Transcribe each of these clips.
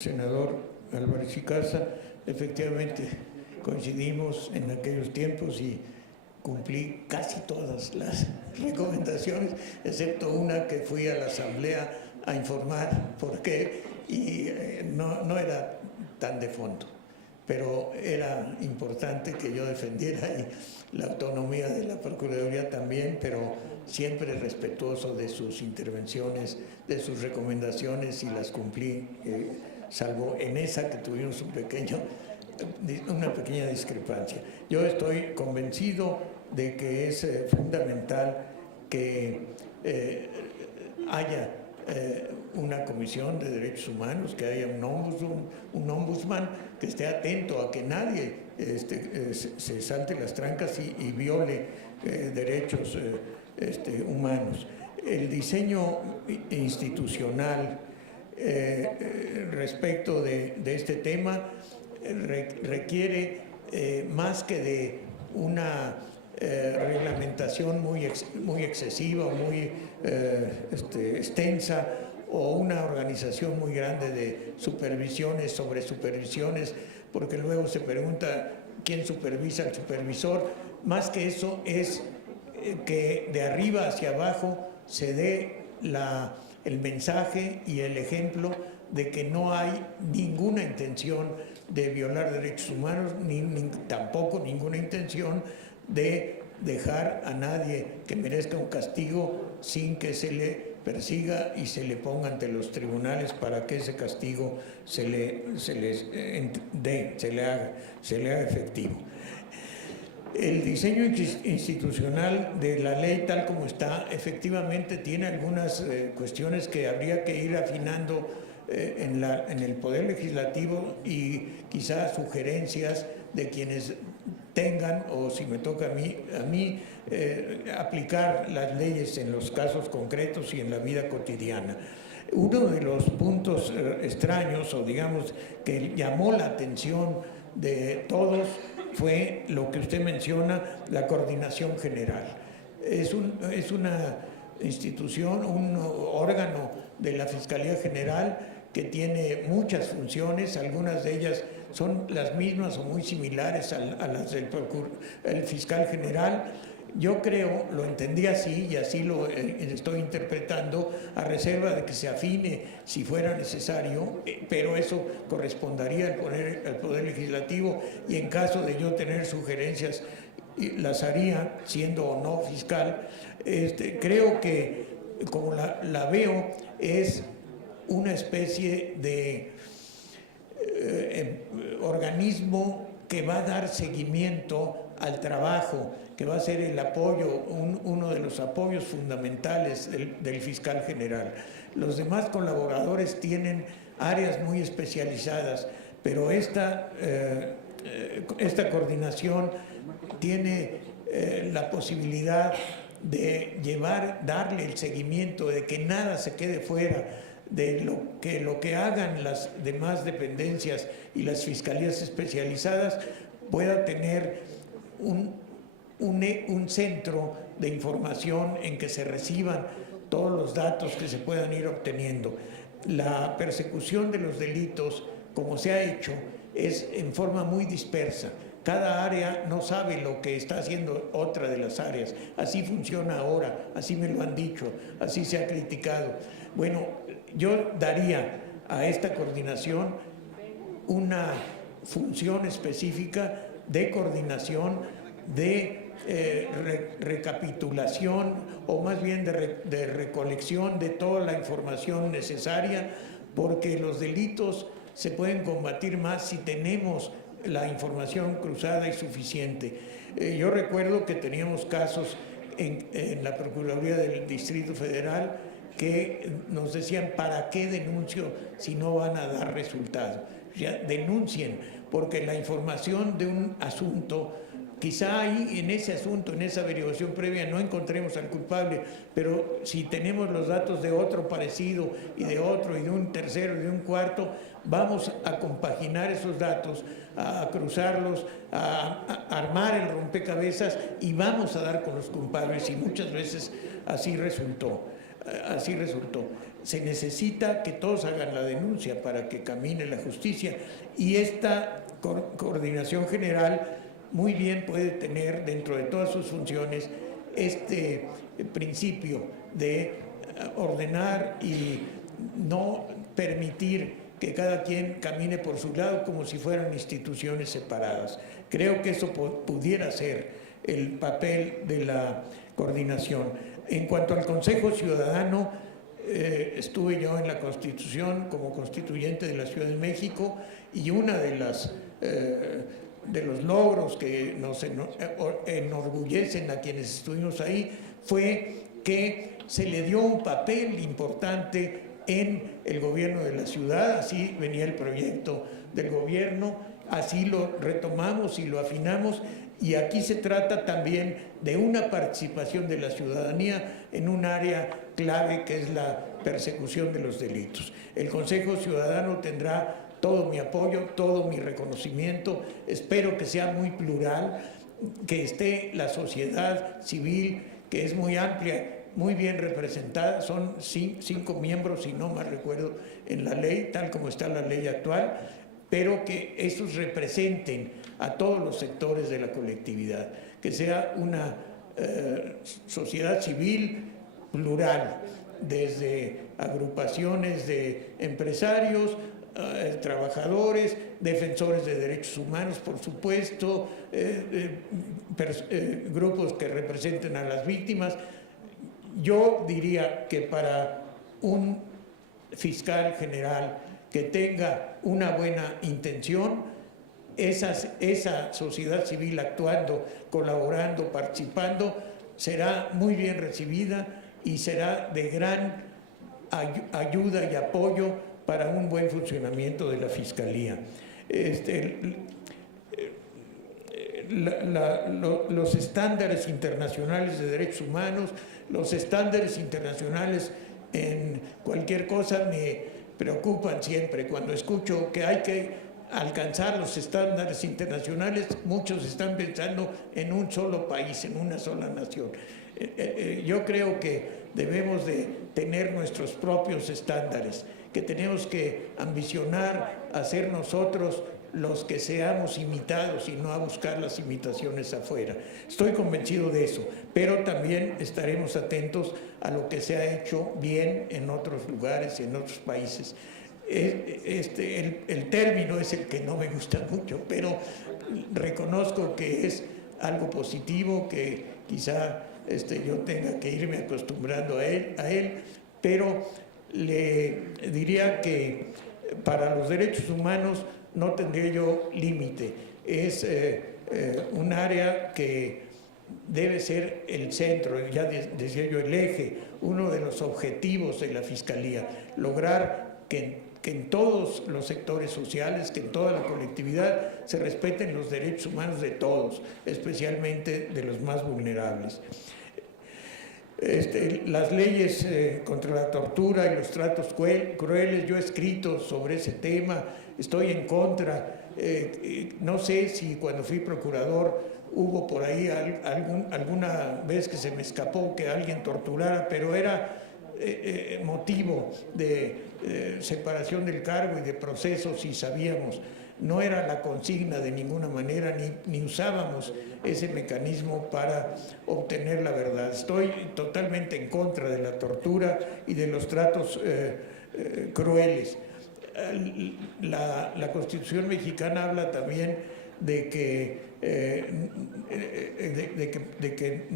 Senador Álvarez y Casa, efectivamente coincidimos en aquellos tiempos y cumplí casi todas las recomendaciones, excepto una que fui a la Asamblea a informar por qué, y no era tan de fondo, pero era importante que yo defendiera la autonomía de la Procuraduría también, pero siempre respetuoso de sus intervenciones, de sus recomendaciones, y las cumplí, salvo en esa que tuvimos una pequeña discrepancia. Yo estoy convencido de que es fundamental que haya una comisión de derechos humanos, que haya un ombudsman que esté atento a que nadie se salte las trancas y viole derechos humanos. El diseño institucional respecto de este tema requiere más que de una reglamentación muy excesiva, muy extensa, o una organización muy grande de supervisiones sobre supervisiones, porque luego se pregunta quién supervisa al supervisor. Más que eso es que de arriba hacia abajo se dé el mensaje y el ejemplo de que no hay ninguna intención de violar derechos humanos, ni tampoco ninguna intención de dejar a nadie que merezca un castigo sin que se le persiga y se le ponga ante los tribunales para que ese castigo se le haga efectivo. El diseño institucional de la ley tal como está, efectivamente tiene algunas cuestiones que habría que ir afinando en el Poder Legislativo, y quizás sugerencias de quienes tengan, o si me toca a mí aplicar las leyes en los casos concretos y en la vida cotidiana. Uno de los puntos extraños, o digamos que llamó la atención de todos, fue lo que usted menciona, la coordinación general. Es una institución, un órgano de la Fiscalía General que tiene muchas funciones, algunas de ellas son las mismas o muy similares a las del fiscal general. Yo creo, lo entendí así y así lo estoy interpretando, a reserva de que se afine si fuera necesario, pero eso correspondería al Poder Legislativo, y en caso de yo tener sugerencias las haría siendo o no fiscal. Creo que, como la veo, es una especie de organismo que va a dar seguimiento al trabajo, que va a ser el apoyo, uno de los apoyos fundamentales del fiscal general. Los demás colaboradores tienen áreas muy especializadas, pero esta coordinación tiene la posibilidad de darle el seguimiento, de que nada se quede fuera, de lo que hagan las demás dependencias y las fiscalías especializadas pueda tener un centro de información en que se reciban todos los datos que se puedan ir obteniendo. La persecución de los delitos, como se ha hecho, es en forma muy dispersa. Cada área no sabe lo que está haciendo otra de las áreas. Así funciona ahora, así me lo han dicho, así se ha criticado. Bueno, yo daría a esta coordinación una función específica de coordinación, de recapitulación, o más bien de recolección de toda la información necesaria, porque los delitos se pueden combatir más si tenemos la información cruzada y suficiente. Yo recuerdo que teníamos casos en la Procuraduría del Distrito Federal que nos decían: ¿para qué denuncio si no van a dar resultado? Ya, denuncien, porque la información de un asunto, quizá ahí en ese asunto, en esa averiguación previa, no encontremos al culpable, pero si tenemos los datos de otro parecido y de otro y de un tercero y de un cuarto, vamos a compaginar esos datos, a cruzarlos, a armar el rompecabezas, y vamos a dar con los culpables, y muchas veces así resultó. así resultó. Se necesita que todos hagan la denuncia para que camine la justicia, y esta coordinación general muy bien puede tener dentro de todas sus funciones este principio de ordenar y no permitir que cada quien camine por su lado como si fueran instituciones separadas. Creo que eso pudiera ser el papel de la coordinación. En cuanto al Consejo Ciudadano, estuve yo en la Constitución como constituyente de la Ciudad de México, y una de los logros que nos enorgullecen a quienes estuvimos ahí fue que se le dio un papel importante en el gobierno de la ciudad. Así venía el proyecto del gobierno, así lo retomamos y lo afinamos, y aquí se trata también de una participación de la ciudadanía en un área clave que es la persecución de los delitos. El Consejo Ciudadano tendrá todo mi apoyo, todo mi reconocimiento. Espero que sea muy plural, que esté la sociedad civil, que es muy amplia, muy bien representada. Son 5 miembros, si no mal recuerdo, en la ley, tal como está la ley actual, pero que estos representen a todos los sectores de la colectividad, que sea una sociedad civil plural, desde agrupaciones de empresarios, trabajadores, defensores de derechos humanos, por supuesto, grupos que representen a las víctimas. Yo diría que para un fiscal general que tenga una buena intención, esa sociedad civil actuando, colaborando, participando, será muy bien recibida y será de gran ayuda y apoyo para un buen funcionamiento de la Fiscalía. Los estándares internacionales de derechos humanos, los estándares internacionales en cualquier cosa me preocupan siempre. Cuando escucho que hay que alcanzar los estándares internacionales, muchos están pensando en un solo país, en una sola nación. Yo creo que debemos de tener nuestros propios estándares, que tenemos que ambicionar a ser nosotros los que seamos imitados y no a buscar las imitaciones afuera. Estoy convencido de eso, pero también estaremos atentos a lo que se ha hecho bien en otros lugares y en otros países. El término es el que no me gusta mucho, pero reconozco que es algo positivo, que quizá yo tenga que irme acostumbrando a él, pero le diría que para los derechos humanos no tendría yo límite. Es un área que debe ser el centro, ya decía yo, el eje, uno de los objetivos de la Fiscalía, lograr que en todos los sectores sociales, que en toda la colectividad se respeten los derechos humanos de todos, especialmente de los más vulnerables. Las leyes contra la tortura y los tratos crueles, yo he escrito sobre ese tema, estoy en contra. No sé si cuando fui procurador hubo por ahí alguna vez que se me escapó que alguien torturara, pero era motivo de separación del cargo y de procesos, y sabíamos. No era la consigna de ninguna manera, ni usábamos ese mecanismo para obtener la verdad. Estoy totalmente en contra de la tortura y de los tratos crueles. La Constitución mexicana habla también de que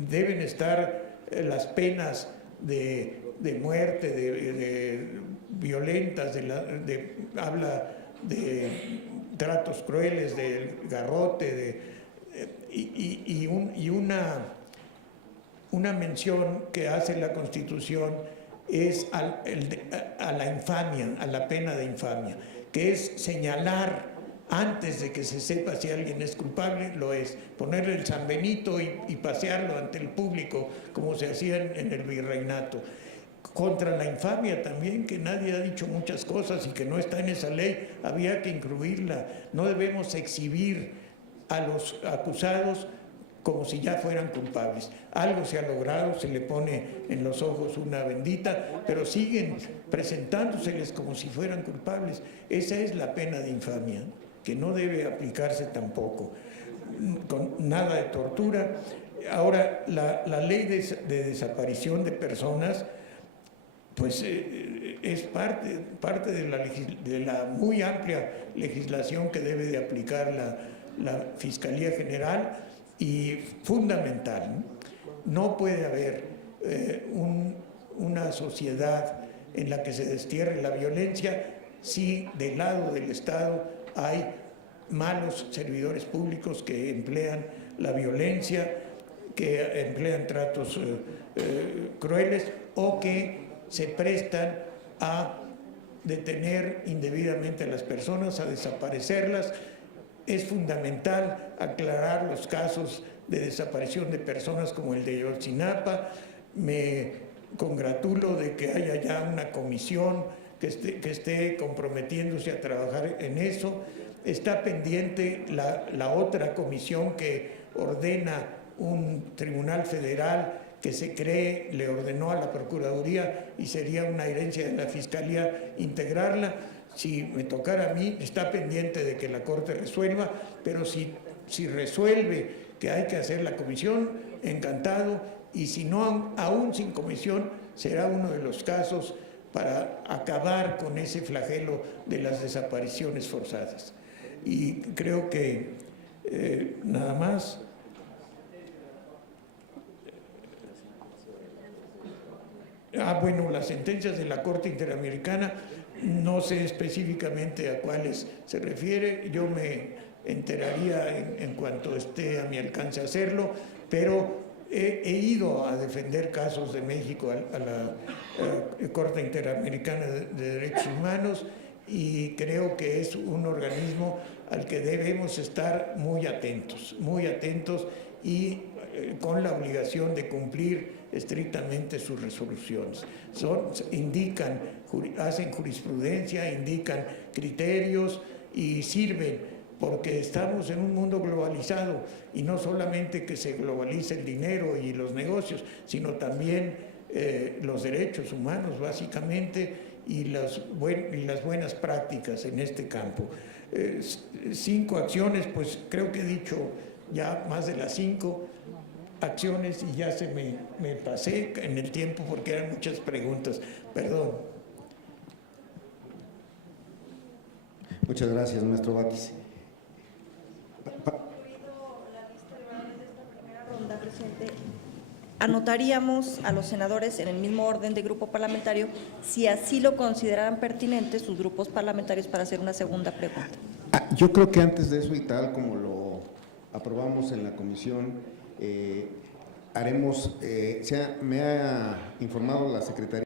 deben estar las penas de muerte, de violentas, habla de tratos crueles, del garrote, y una mención que hace la Constitución es a la infamia, a la pena de infamia, que es señalar antes de que se sepa si alguien es culpable, lo es. Ponerle el San Benito y pasearlo ante el público, como se hacía en el virreinato. Contra la infamia también, que nadie ha dicho muchas cosas y que no está en esa ley, había que incluirla. No debemos exhibir a los acusados como si ya fueran culpables. Algo se ha logrado, se le pone en los ojos una bendita, pero siguen presentándoseles como si fueran culpables. Esa es la pena de infamia, que no debe aplicarse tampoco, con nada de tortura. Ahora, la ley de desaparición de personas, pues es parte de la muy amplia legislación que debe de aplicar la Fiscalía General, y fundamental. No puede haber una sociedad en la que se destierre la violencia si del lado del Estado hay malos servidores públicos que emplean la violencia, que emplean tratos crueles o que se prestan a detener indebidamente a las personas, a desaparecerlas. Es fundamental aclarar los casos de desaparición de personas como el de Ayotzinapa. Me congratulo de que haya ya una comisión que esté comprometiéndose a trabajar en eso. Está pendiente la otra comisión que ordena un tribunal federal que se cree, le ordenó a la Procuraduría, y sería una herencia de la Fiscalía integrarla. Si me tocara a mí, está pendiente de que la Corte resuelva, pero si resuelve que hay que hacer la comisión, encantado, y si no, aún sin comisión, será uno de los casos para acabar con ese flagelo de las desapariciones forzadas. Y creo que nada más. Bueno, las sentencias de la Corte Interamericana, no sé específicamente a cuáles se refiere, yo me enteraría en cuanto esté a mi alcance hacerlo, pero he ido a defender casos de México a la Corte Interamericana de Derechos Humanos, y creo que es un organismo al que debemos estar muy atentos y con la obligación de cumplir estrictamente sus resoluciones. Hacen jurisprudencia, indican criterios y sirven, porque estamos en un mundo globalizado, y no solamente que se globalice el dinero y los negocios, sino también los derechos humanos, básicamente, y las buenas prácticas en este campo. 5 acciones, pues creo que he dicho ya más de las 5 acciones, y ya me pasé en el tiempo porque eran muchas preguntas. Perdón. Muchas gracias, maestro Batis. Anotaríamos a los senadores en el mismo orden de grupo parlamentario, si así lo consideraran pertinente sus grupos parlamentarios, para hacer una segunda pregunta. Yo creo que antes de eso, y tal como lo aprobamos en la comisión, haremos, me ha informado la Secretaría